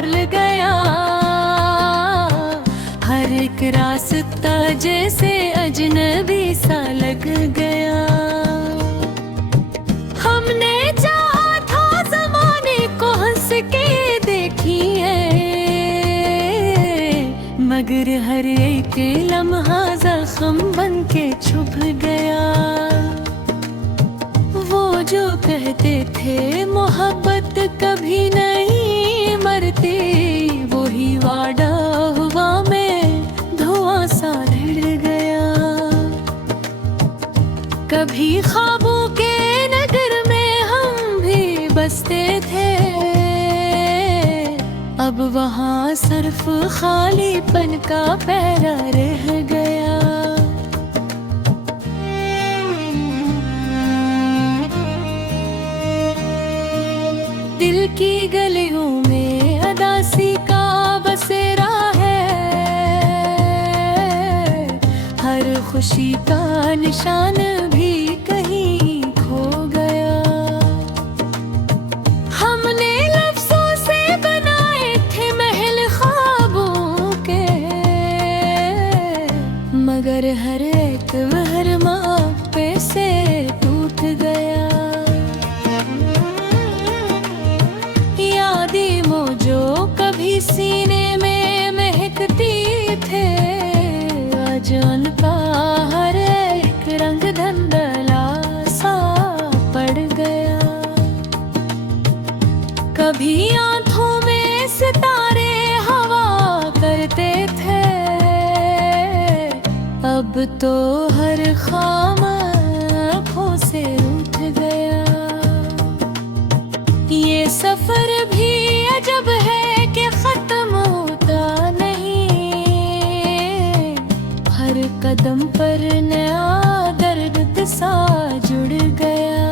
बदल गया। हर एक रास्ता जैसे अजनबी सा लग गया। हमने चाहा था ज़माने को हंस के देखिए, मगर हर एक लम्हा ज़ख्म बन के छुप गया। वो जो कहते थे मोहब्बत कभी नहीं मरती, वही वादा हुआ में धुआं सा ढल गया। कभी ख्वाबों के नगर में हम भी बसते थे, अब वहाँ सिर्फ खालीपन का पहरा रह गया। दिल की गलियों में अदासी का बसेरा है, हर खुशी का निशान भी कहीं खो गया। हमने लफ्जों से बनाए थे महल ख्वाबों के, मगर हर एक वहरमा पे से टूट गया। यादें वो जो कभी सीने में महकती थे, आज उनका हर एक रंग धुंधला सा पड़ गया। कभी आंखों में सितारे हवा करते थे, अब तो हर ख्वाब आँखों से उठ गया। ये सफर भी अजब है कि खत्म होता नहीं, हर कदम पर नया दर्द सा जुड़ गया।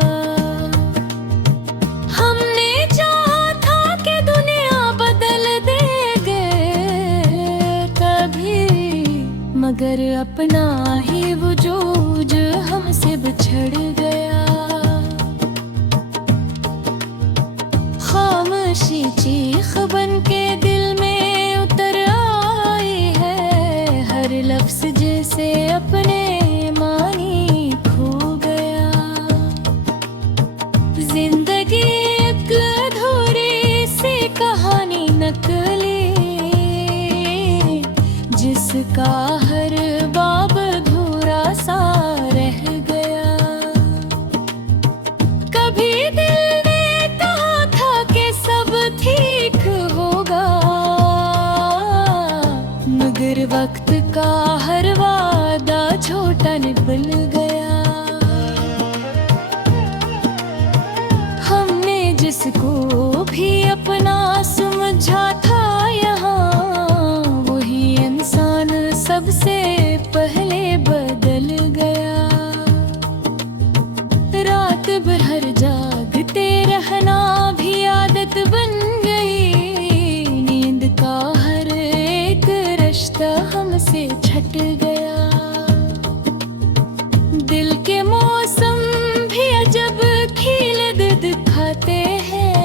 हमने चाहा था कि दुनिया बदल देंगे कभी, मगर अपना ही वजूद हमसे बिछड़ गया। खामोशी चीख बन के दिल में उतर आई है, हर लफ्ज जैसे अपने मानी खो गया। जिंदगी एक अधूरी सी कहानी नकली, जिसका हर बाब अधूरा सा रह गया। कभी दिल ने कहा था कि सब ठीक होगा, मगर वक्त का हर वादा छोटा निकल गया। हमने जिसको भी अपना समझा था यहाँ, वही इंसान सबसे पहले बदल गया। रात भर हर जागते रहना भी आदत बन गई, नींद का हर एक रिश्ता हमसे छट गया। दिल के मौसम भी अजब खिल दिखाते हैं,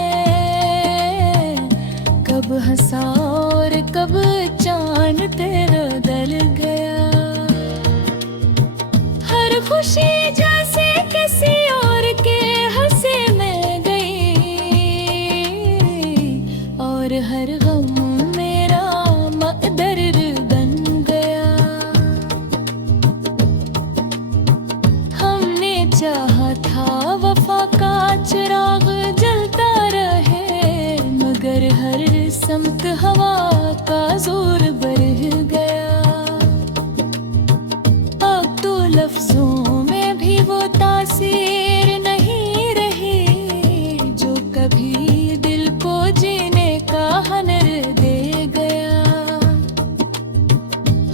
कब हंसा और कब चांद तेरा दल गया। हर खुशी जैसे किसी और के हंसे में गई, और हर गम मेरा मकदर बन गया। हमने चाहा था वफा का चिराग जलता रहे, मगर हर समत हवा का जोर बढ़ गया। अब तो लफ्जों में भी वो तासीर नहीं रही, जो कभी दिल को जीने का हुनर दे गया।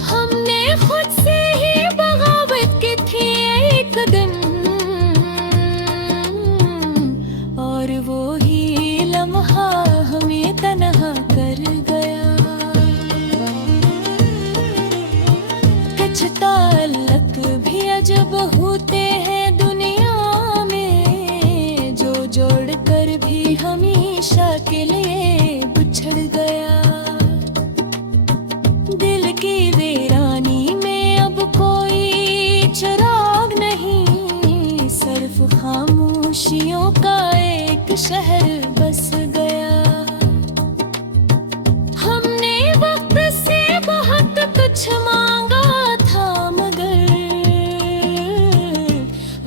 हमने खुद से ही बगावत की थी एक दिन, और वो ही लम्हा हमें तन्हा कर गया। कुछ ताल्लुक भी अजब होते हैं दुनिया में, जो जोड़ कर भी हमेशा के लिए बिछड़ गया। एक शहर बस गया। हमने वक्त से बहुत कुछ मांगा था, मगर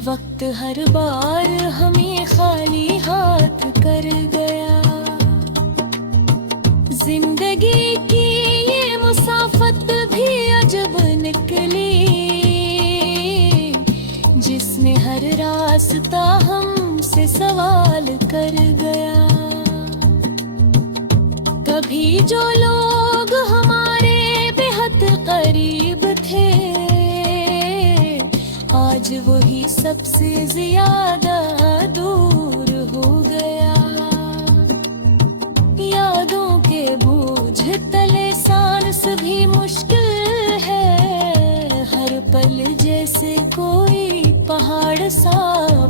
वक्त हर बार हमें खाली हाथ कर गया। जिंदगी की ये मुसाफत भी अजब निकली, जिसने हर रास्ता हमसे सवाल कर गया। कभी जो लोग हमारे बेहद करीब थे, आज वही सबसे ज्यादा दूर हो गया। यादों के बोझ तले सांस भी मुश्किल है, हर पल जैसे कोई पहाड़ सा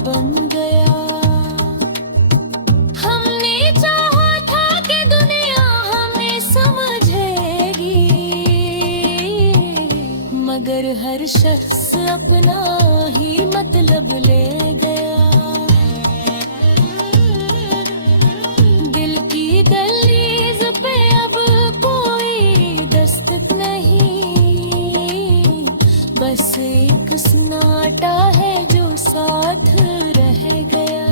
बन गया। हमने चाहा था कि दुनिया हमें समझेगी, मगर हर शख्स अपना ही मतलब ले गया। दिल की दहलीज पे अब कोई दस्तक नहीं, बस एक सन्नाटा है जो साथ रह गया।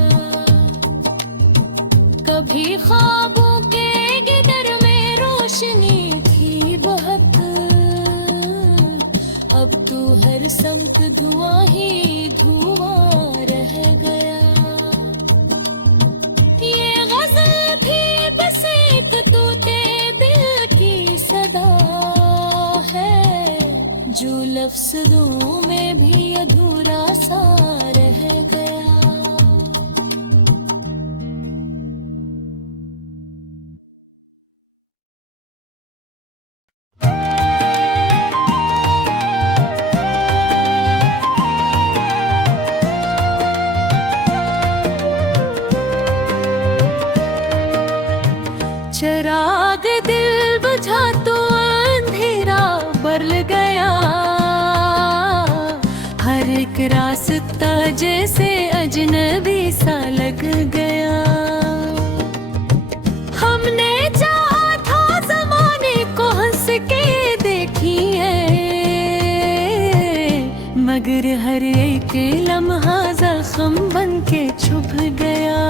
कभी ख्वाबों के गिदर में रोशनी थी बहुत, अब तो हर समत धुआं ही धुआं रह गया। ये गजल भी बस एक तूते दिल की सदा है, जो लफ्ज़ों में भी अधूरा सा रह गया। चराग दिल बुझा तो अंधेरा बरल गया, हर एक रास्ता जैसे अजनबी सा लग गया। हमने चाहा था ज़माने को हंस के देखिए, मगर हर एक लम्हा ज़ख्म बन के छुप गया।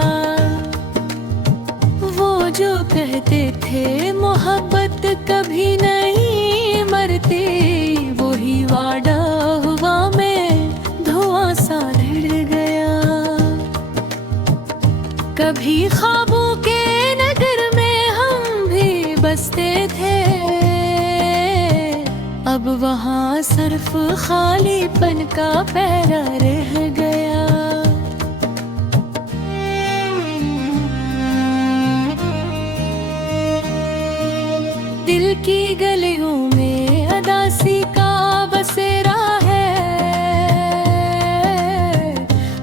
वो जो कहते थे मोहब्बत कभी नहीं मरती, वही वादा हुआ में धुआं सा लड़ गया। कभी ख्वाबों के नगर में हम भी बसते थे, अब वहाँ सिर्फ खालीपन का पहरा रह गया। दिल की गलियों में अदासी का बसेरा है,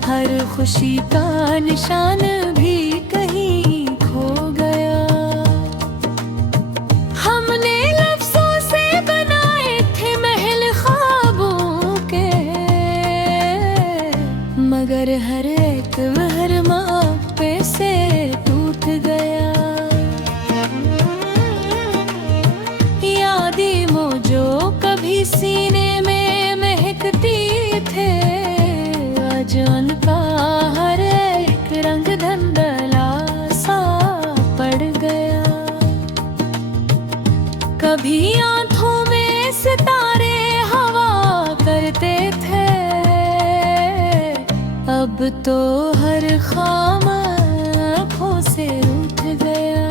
हर खुशी का निशान भी कहीं खो गया। हमने लफ्जों से बनाए थे महल ख्वाबों के, मगर हर एक वहरमा पे से टूट गया। वो जो कभी सीने में महकती थे, आज उनका हर एक रंग धुंधला सा पड़ गया। कभी आंखों में सितारे हवा करते थे, अब तो हर खाम आँखों से रूठ गया।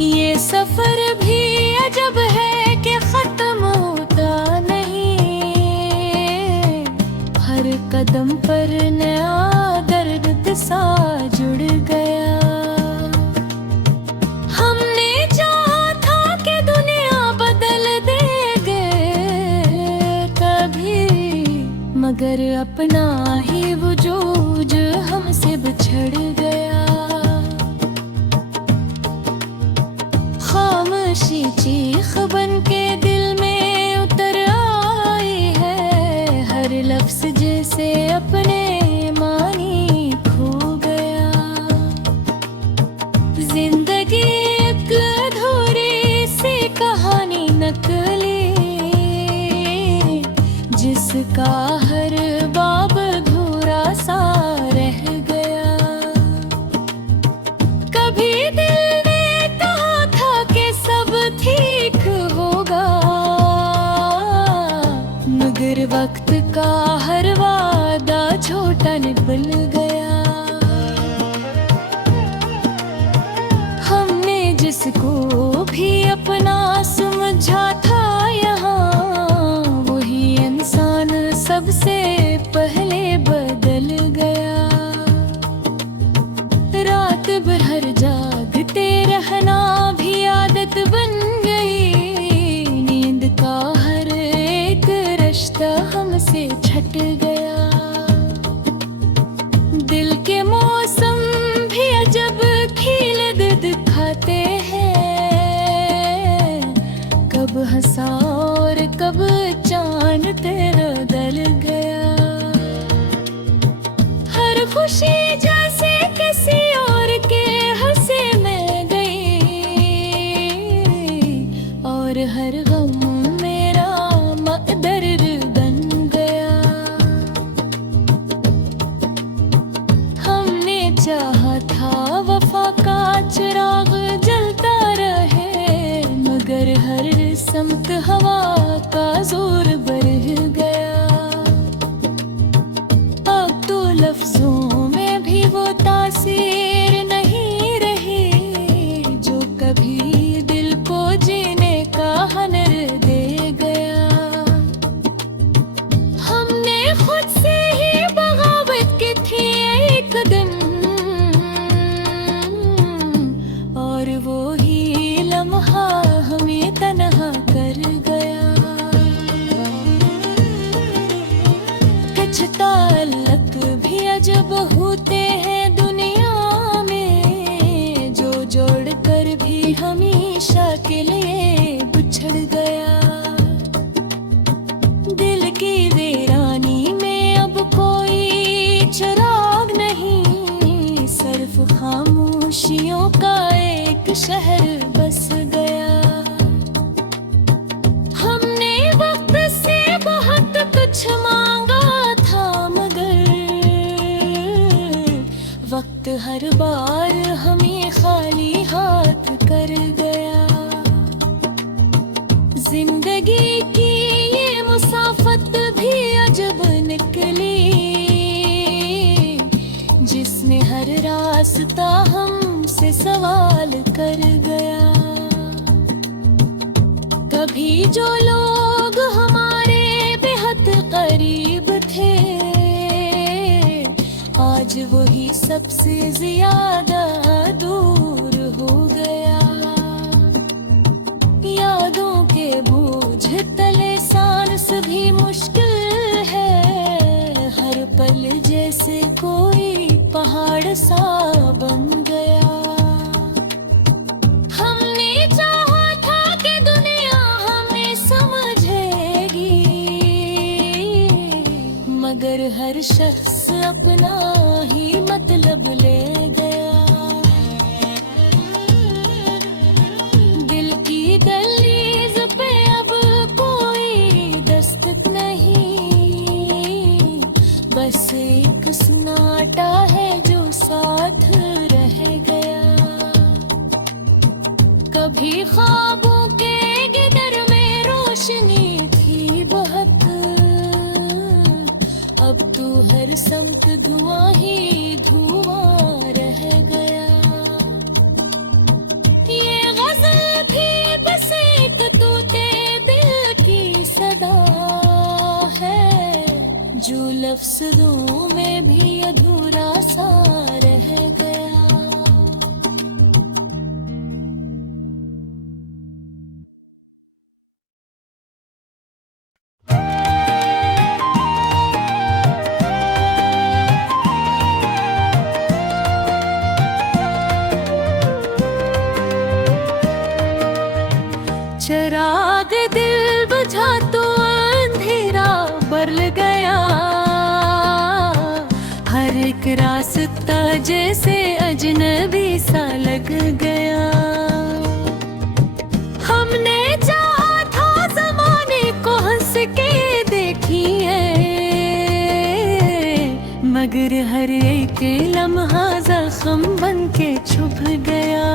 ये सफर भी अजब है कि खत्म होता नहीं, हर कदम पर नया दर्द सा जुड़ गया। हमने चाहा था कि दुनिया बदल देंगे कभी, मगर अपना ही वजूद हमसे बिछड़ गया। खामोशी चीख बन के दिल में उतर आई है, हर लफ्ज जैसे अपने मानी खो गया। का हर बाब अधूरा सा रह गया। कभी दिल ने कहा था कि सब ठीक होगा, मगर वक्त का हर वादा छोटा निकल गया। हमने जिसको भी अपना समझा था यहाँ, वही इंसान सबसे पहले बदल गया। रात भर जागते रहना भी आदत बन गई, नींद का हर एक रिश्ता हमसे छट गया। दिल के मौसम भी अजब खिल दिखाते हैं, कब हंसा और कब चांद तेरा दल गया। हर खुशी जैसे किसी और के हंसे में गई, और हर गम मेरा मकदर बन गया। हमने चाहा था वफा का चिराग जलता रहे, मगर हर समत हवा का जोर बढ़ गया। अब तो लफ्जों में भी वो तासीर नहीं रही, जो कभी दिल को जीने का हुनर दे गया। हमने खुद से ही बगावत की थी एक दिन, और वो ही लम्हा हमें तन्हा कर गया। कुछ ताल्लुक भी अजब होते हैं दुनिया में, जो जोड़ कर भी हमेशा के लिए बिछड़ गया। दिल की वीरानी में अब कोई चिराग नहीं, सिर्फ खामोशियों का एक शहर बस गया। हमने वक्त से बहुत कुछ मांगा था, मगर वक्त हर बार हमें खाली हाथ कर गया। जिंदगी की ये मुसाफत भी अजब निकली, जिसने हर रास्ता हमसे सवाल कर गया। कभी जो लोग हमारे बेहद करीब थे, आज वही सबसे ज्यादा दूर हो गया। यादों के बोझ तले सांस भी मुश्किल है, हर पल जैसे कोई पहाड़ सा बन गया। हमने चाहा था कि दुनिया हमें समझेगी, मगर हर शख्स अपना ही मतलब ले गया। दिल की दहलीज पे अब कोई दस्तक नहीं, बस एक सन्नाटा है जो साथ रह गया। कभी ख्वाबों के गिदर में रोशनी थी बहुत, अब तो हर समत धुआं ही धुआं रह गया। ये गज़ल थी बस एक तूते दिल की सदा है, जो लफ्ज़ों में भी अधूरा सा रह गया। चिराग दिल बुझा तो अंधेरा बरल गया, हर एक रास्ता जैसे अजनबी सा लग गया। हमने चाहा था ज़माने को हंस के देखिए, एक लम्हा जख्म बन के छुप गया।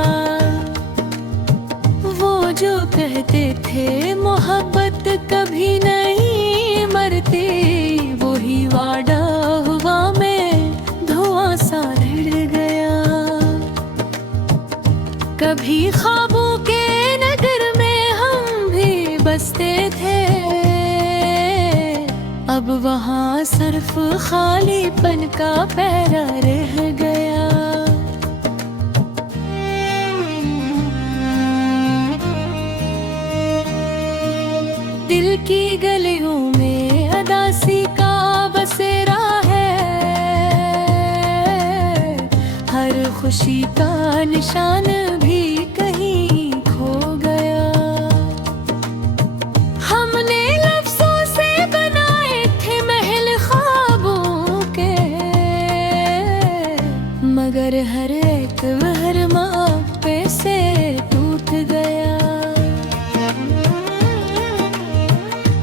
वो जो कहते थे मोहब्बत कभी नहीं मरती, वही वादा हुआ में धुआं सा भिड़ गया। कभी ख्वाबों के नगर में हम भी बसते थे, अब वहाँ सिर्फ खालीपन का पहरा रह गया। दिल की गलियों में अदासी का बसेरा है, हर खुशी का निशान भी कहीं खो गया। हमने लफ्जों से बनाए थे महल ख्वाबों के, मगर हर एक वहरमा पे से टूट गया।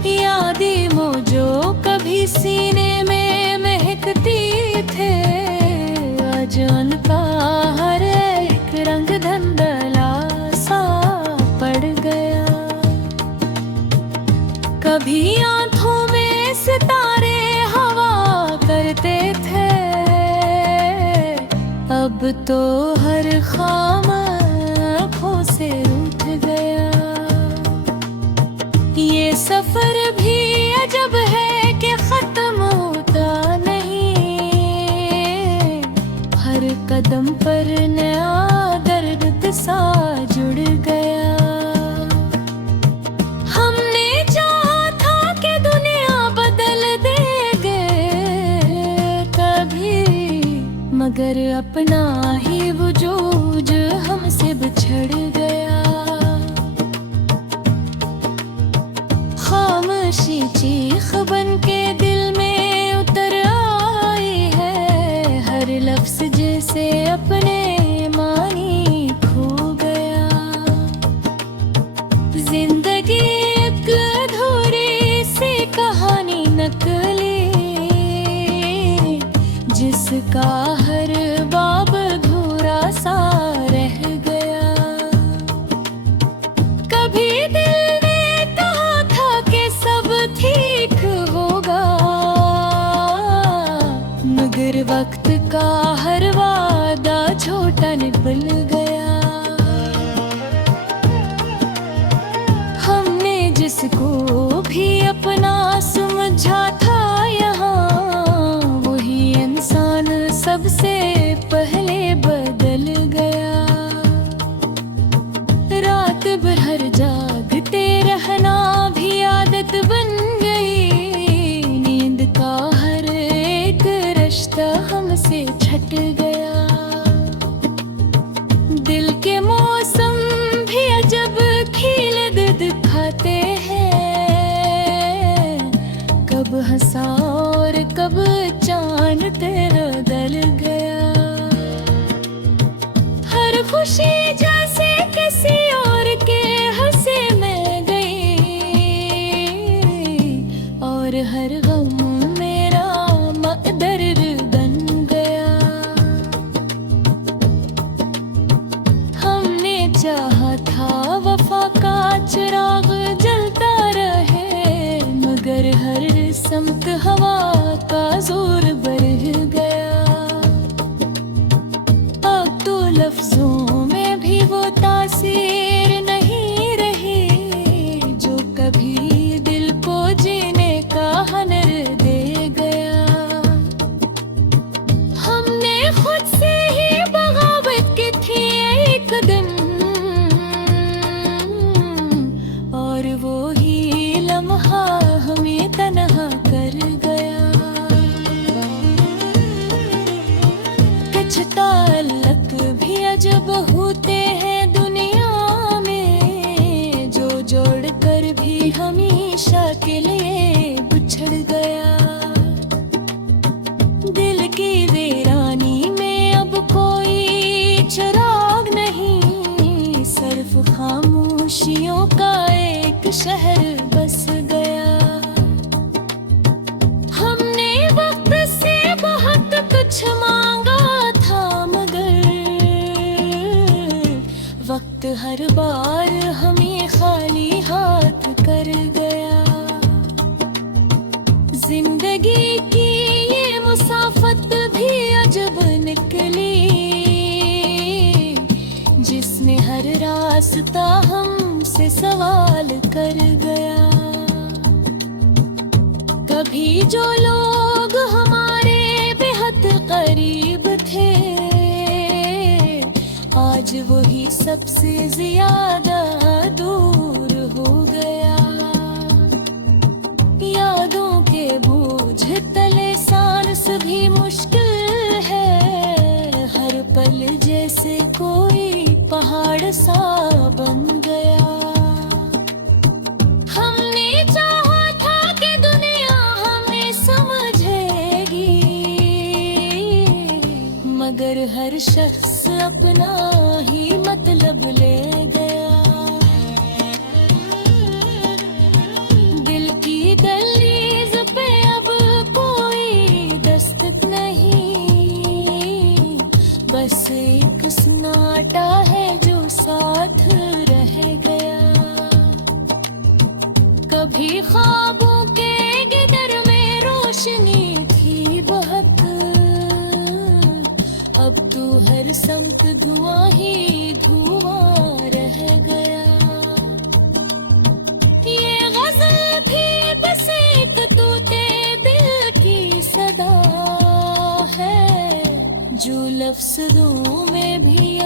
यादें वो जो कभी सीने में महकती थे, आज उनका हर एक रंग धुंधला सा पड़ गया। कभी आंखों में सितारे हवा करते थे, अब तो हर खाम आँखों से रूठ गया। ये सफर भी अजब है कि खत्म होता नहीं, हर कदम पर नया दर्द सा जुड़ गया। हमने चाहा था कि दुनिया बदल देंगे कभी, मगर अपना ही वजूद हमसे बिछड़ गया। खामोशी चीख बन के दिल में उतर आई है, हर लफ्ज जैसे अपने मानी खो गया। जिंदगी एक अधूरी सी कहानी नकली, जिसका हर बाब अधूरा सा रह गया। कभी दिल ने कहा था कि सब ठीक होगा, मगर वक्त का हर वादा छोटा निकल गया। हमने जिसको भी अपना समझा था यहाँ, वही इंसान सबसे पहले बदल गया। रात भर जागते रहना भी आदत बन गई, नींद का हर एक रिश्ता हमसे छट गया। दिल के मौसम भी अजब खिल दिखाते हैं, कब हंसा और कब चांद तेरा दल गया। हर खुशी जैसे किसी और के हंसे में गई, और हर गम मेरा दर्द बन गया। हमने चाहा था वफा का चिराग जलता रहे, मगर हर समत हवा का जोर बढ़ गया। अब तो लफ्जों में भी वो तासीर नहीं रही, जो कभी दिल को जीने का हुनर दे गया। हमने खुद से ही बगावत की थी एक दिन, और वो ही लम्हा हमें तन्हा कर गया। कुछ ताल्लुक भी अजब होते हैं दुनिया में, जो जोड़ कर भी हमेशा के लिए बिछड़ गया। दिल की वीरानी में अब कोई चिराग नहीं, सिर्फ खामोशियों का एक शहर बस गया। हमने वक्त से बहुत कुछ मांगा, वक्त हर बार हमें खाली हाथ कर गया। जिंदगी की ये मुसाफत भी अजब निकली, जिसने हर रास्ता हमसे सवाल कर गया। कभी जो लोग हमारे बेहद करीब थे, आज वही सबसे ज्यादा दूर हो गया। यादों के बोझ तले सांस भी मुश्किल है, हर पल जैसे कोई पहाड़ सा बन गया। हमने चाहा था कि दुनिया हमें समझेगी, मगर हर शख्स अपना ही मतलब ले गया। दिल की दहलीज पे अब कोई दस्तक नहीं, बस एक सन्नाटा है जो साथ रह गया। कभी ख्वाबों के गिदर में रोशनी थी बहुत, अब तो हर समत धुआं ही धुआं रह गया। ये गजल भी बस एक तूते दिल की सदा है, जो लफ्ज़ों में भी